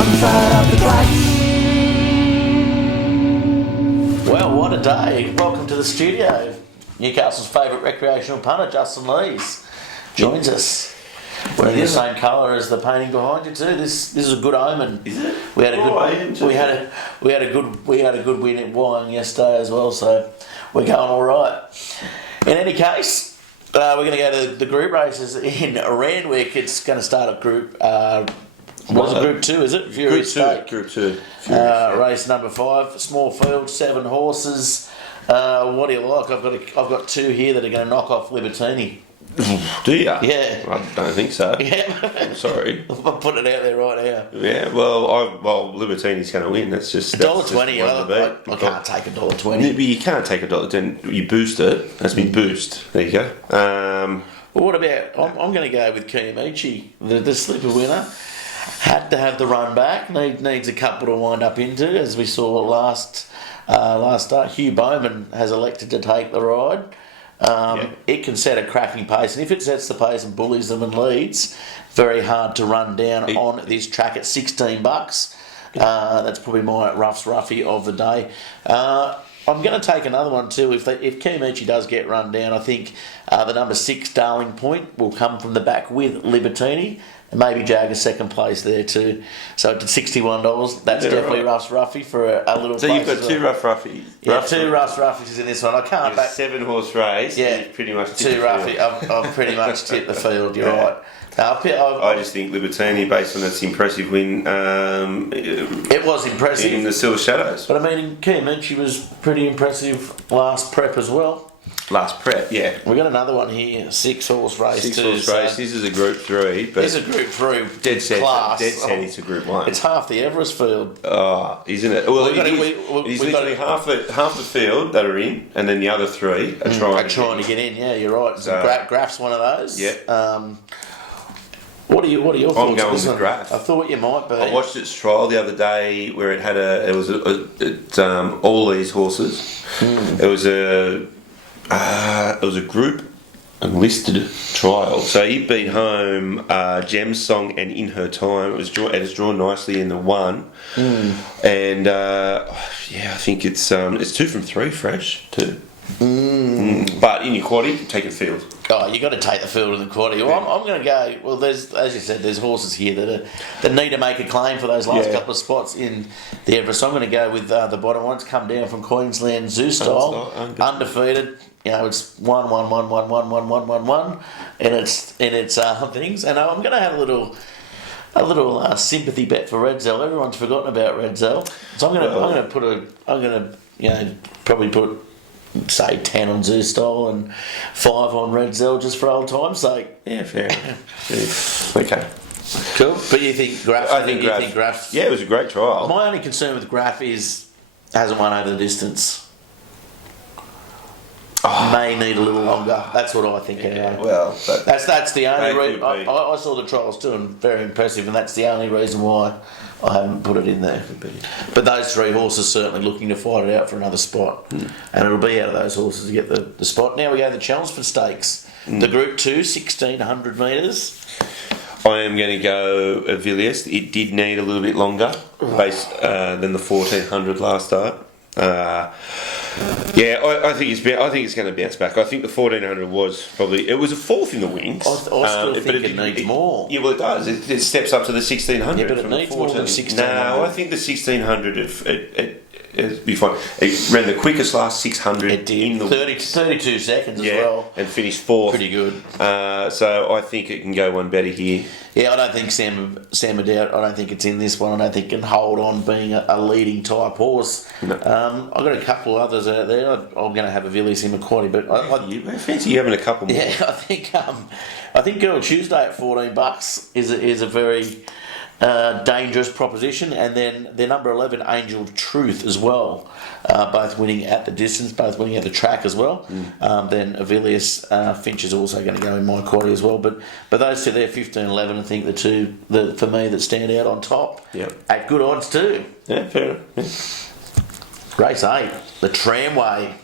wrong side of the tracks. Well, what a day. Welcome to the studio. Newcastle's favourite recreational punter, Justin Lees, joins us. Wearing the same colour as the painting behind you too. This is a good omen. Is it? We had a good win at Wyong yesterday as well, so we're going all right. In any case, we're going to go to the group races in Randwick. It's going to start at Group. What is it, Group 2? Is it Fury State? Group 2. Race number 5. Small field, 7 horses. What do you like? I've got 2 here that are going to knock off Libertini. Do you? Yeah. I don't think so. Yeah. I'm sorry. I'm putting it out there right now. Yeah, well, Libertini's going to win. That's just $1.20. I can't take $1.20. But you can't take $1.10. You boost it. That's been boost. There you go. Well, what about? I'm going to go with Kiyomichi, the slipper winner. Had to have the run back. Needs a couple to wind up into, as we saw last start. Hugh Bowman has elected to take the ride. It can set a cracking pace, and if it sets the pace and bullies them and leads, very hard to run down on this track at $16. That's probably my roughy of the day. I'm going to take another one too. If Kiyomichi does get run down, I think the number 6 Darling Point will come from the back with Libertini. And maybe Jag a second place there too. So at $61, that's definitely roughy for a little so place. So you've got 2 roughies. Yeah, 2 roughies in this one. I can't back 7 horse race. Yeah, pretty much 2 roughy. I've pretty much tipped the field. You're right. I just think Libertini, based on its impressive win, it was impressive in the Silver Shadows. But I mean, Kiyomichi was pretty impressive last prep as well. Last prep, yeah. We got another one here, 6 horse race. 6 horse race. This is a Group 3, but this is a Group 3 dead set. class. Dead set into Group 1. It's half the Everest field. Oh, isn't it? Well, it's literally half the field that are in, and then the other 3 are trying to get in. Yeah, you're right. So, Graf's one of those. Yeah. What are your thoughts? I'm going with Graf. I thought you might be. I watched its trial the other day where it was all these horses. It was a group listed trial. So it beat home Gem Song and In Her Time. It was drawn nicely in the 1. And I think it's 2 from 3 fresh too. But in your quaddie, take a field. Oh, you got to take the field in the quaddie. Well, I'm going to go. Well, there's, as you said, there's horses here that need to make a claim for those last couple of spots in the Everest. So I'm going to go with the bottom one. It's come down from Queensland Zoo Style, undefeated. You know, it's 1-1-1-1-1-1-1-1-1 in its things. And I'm going to have a little sympathy bet for Red Zell. Everyone's forgotten about Red Zell, so I'm going to probably put, say, 10 on Zoo Style and 5 on Red Zell just for old time's sake. Yeah, fair. Okay. Cool. But you think Graf? I think Graf. Yeah, it was a great trial. My only concern with Graf is hasn't won over the distance. May need a little longer. That's what I think. Yeah, well, that's the only reason. I saw the trials too, and very impressive, and that's the only reason why I haven't put it in there. But those 3 horses certainly looking to fight it out for another spot, and it'll be out of those horses to get the spot. Now we go to the Chelmsford Stakes, the Group 2, 1,600 metres. I am going to go Avilius. It did need a little bit longer than the 1,400 last start. I think it's going to bounce back. I think the 1,400 was probably a 4th in the wins. I still think it needs more. Yeah, well, it does. It steps up to the 1,600. Yeah, but it needs more than 1,600. No, I think the 1,600 it'd be fine. It ran the quickest last 600. It did. In the 32 seconds as well. And finished 4th. Pretty good. So I think it can go one better here. Yeah, I don't think Sam Adout, I don't think it's in this one. I don't think it can hold on being a leading type horse. No. I've got a couple others out there. I'm going to have a Villiers in Macquarie, but I fancy you having a couple more. Yeah, I think Girl Tuesday at $14 is a very dangerous proposition, and then their number 11 Angel Truth as well, both winning at the distance, both winning at the track as well. Then Avilius Finch is also going to go in my quality as well, but those 2 there, 15-11, I think the 2 for me that stand out on top. Yep. At good odds too. Yeah, fair. Yeah. Race 8, the Tramway.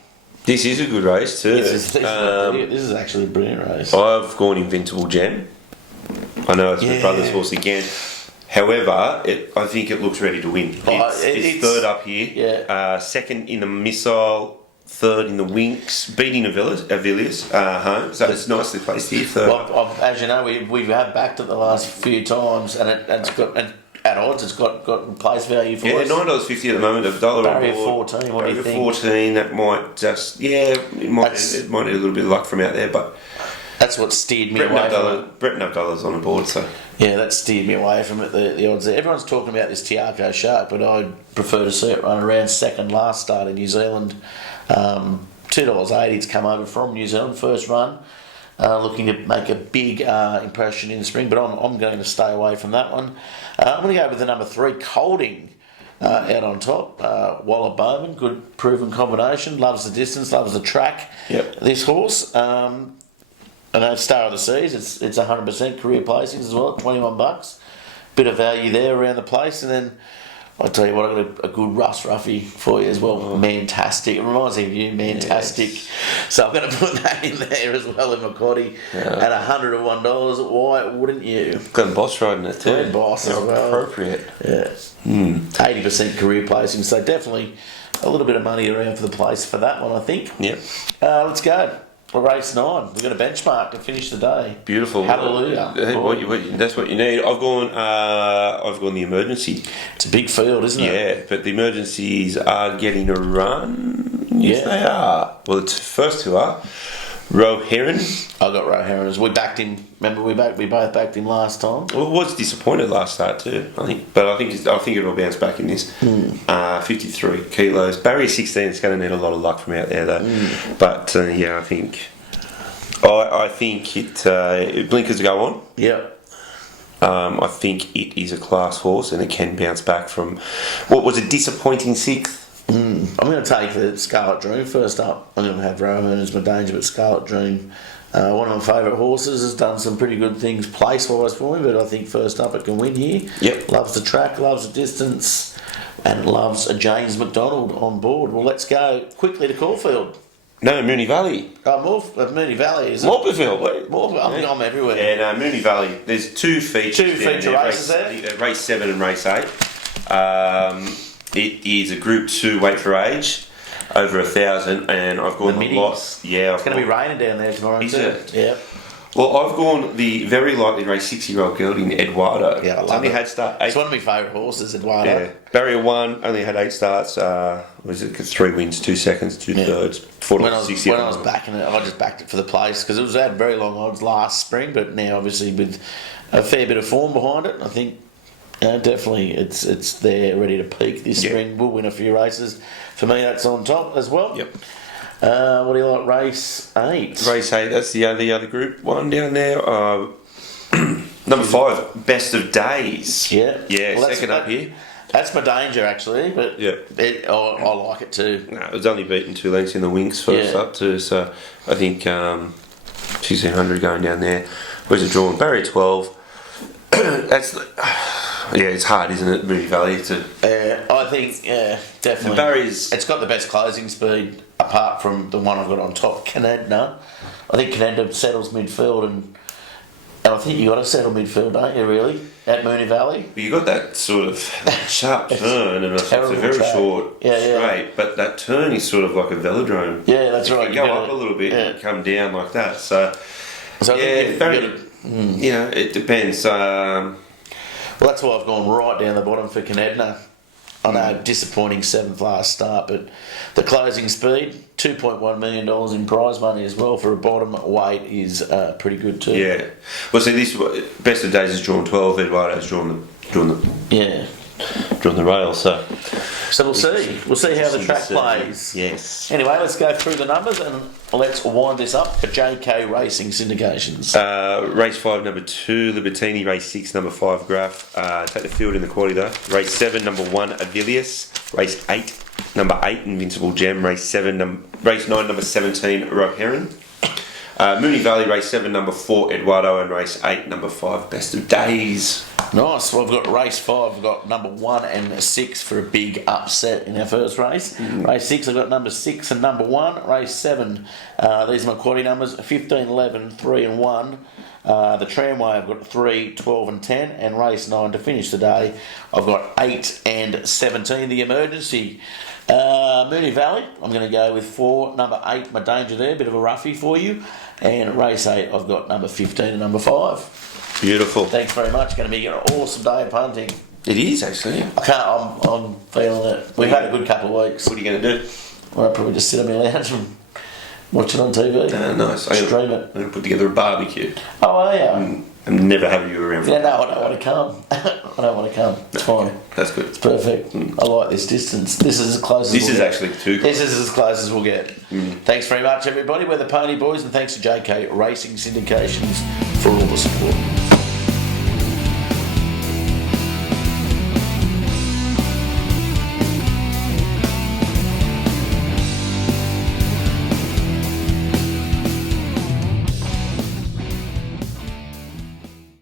This is a good race too. This is actually a brilliant race. I've gone Invincible Gem. I know it's my brother's horse again. However, I think it looks ready to win. It's third up here. Yeah. Second in the missile. Third in the Winks, beating Avilius home. So it's nicely placed here. Third. Well, as you know, we have backed it the last few times, and it's got at odds. It's got place value for us. $9.50 at the moment. $1 Barrier on board. 14. What do you think? 14. That might just it might need a little bit of luck from out there, but that's what steered me away from it. Brett $9 on the board, so. Yeah, that steered me away from it, the odds there. Everyone's talking about this Tiago Shark, but I'd prefer to see it run around second last start in New Zealand. $2.80 to come over from New Zealand, first run. Looking to make a big impression in the spring, but I'm going to stay away from that one. I'm going to go with the number 3, Colding, out on top. Waller Bowman, good proven combination. Loves the distance, loves the track. Yep. This horse. And a star of the seas, it's 100% career placings as well at $21. Bit of value there around the place, and then I'll tell you what, I've got a good Russ Ruffy for you as well. Mantastic. It reminds me of you, Mantastic. Yes. So I'm going to put that in there as well in Macquarie at $101. Why wouldn't you? Glenn Boss riding it too. Glenn Boss as well. Appropriate. Yeah. 80% career placing, so definitely a little bit of money around for the place for that one, I think. Yep. Let's go. Race 9. We've got a benchmark to finish the day. Beautiful. Hallelujah. That's what you need. I've gone the emergency. It's a big field, isn't it? Yeah, but the emergencies are getting a run. Yes, they are. Well, the first two are Roe Heron. I got Roe Heron. We backed him. Remember, we both backed him last time. Well, was disappointed last start too. I think it'll bounce back in this. 53 kilos. Barrier 16. It's going to need a lot of luck from out there though. But I think it blinkers go on. Yeah. I think it is a class horse and it can bounce back from what was a disappointing 6th. I'm going to take the Scarlet Dream first up. I'm going to have Roe Heron as my danger, but Scarlet Dream, one of my favourite horses, has done some pretty good things place-wise for me, but I think first up it can win here. Yep. Loves the track, loves the distance, and loves a James McDonald on board. Well, let's go quickly to Caulfield. No, Moonee Valley. Moonee Valley, is it? Morpethville. I'm everywhere. Yeah, no, Moonee Valley. There's two features. Two feature races there. Race 7 and race 8. It is a Group 2 weight for age, over 1,000, and I've gone the lot. Yeah, it's going to be raining down there tomorrow. Is it? Yeah. Well, I've gone the very lightly raced 6-year-old gelding Eduardo. Yeah, I love only it. had start 8. It's one of my favourite horses, Eduardo. Yeah. Barrier 1 only had 8 starts. Was it 3 wins, 2 seconds, 2 thirds, 4 when I was backing it, I just backed it for the place because it was at very long odds last spring, but now obviously with a fair bit of form behind it, I think definitely it's there ready to peak this spring. We'll win a few races. For me, that's on top as well. Yep. What do you like? Race 8. Race 8. That's the other Group 1 down there. Number 5, Best of Days. Yeah. Yeah. Well, second up here. That's my danger actually, but I like it too. No, it was only beaten 2 lengths in the Winks first up too, so I think 1600 going down there. Where's it drawn? Barrier 12. It's hard, isn't it, Moonee Valley? I think, definitely. The barriers. It's got the best closing speed apart from the one I've got on top, Canadna. I think Canadna settles midfield, and I think you got to settle midfield, don't you? Really, at Moonee Valley. You got that sort of sharp turn, and it's a very short straight, but that turn is sort of like a velodrome. Yeah, that's right. You go up a little bit and come down like that. So it depends. Well, that's why I've gone right down the bottom for Canadna. I know, disappointing 7th last start, but the closing speed, $2.1 million in prize money as well for a bottom weight is pretty good too. Yeah. Well, see, this Best of Days is drawn 12. Eduardo's drawn the rail. So we'll see. We'll see how the track plays. Yes. Anyway, let's go through the numbers and let's wind this up for JK Racing Syndications. Race 5, number 2, Libertini. Race 6, number 5, Graph. Take the field in the quality though. Race 7, number 1, Avilius. Race 8, number 8, Invincible Gem. Race 9, number 17, Roe Heron. Moonee Valley, race 7, number 4, Eduardo, and race 8, number 5, Best of Days. Nice. Well, I've got race 5. I've got number 1 and 6 for a big upset in our first race. Race 6, I've got number 6 and number 1. Race 7, these are my quality numbers: 15, 11, 3 and 1. The tramway, I've got 3, 12 and 10, and race 9 to finish the day. I've got 8 and 17. The emergency, Moonee Valley, I'm going to go with 4, number 8, my danger there, bit of a roughie for you. And race 8, I've got number 15 and number 5. Beautiful. Thanks very much. Going to be an awesome day of punting. It is actually. I'm feeling it. We've had a good couple of weeks. What are you going to do? I'll probably just sit on my lounge and watch it on TV. Nice. Stream it. I'm going to put together a barbecue. Oh, are you? And never have you around for Yeah, no, I don't want to come. I don't want to come. It's fine. That's good. It's perfect. I like this distance. This is as close as This we'll is get. actually too close. This is as close as we'll get. Thanks very much, everybody. We're the Ponyboys, and thanks to JK Racing Syndications for all the support.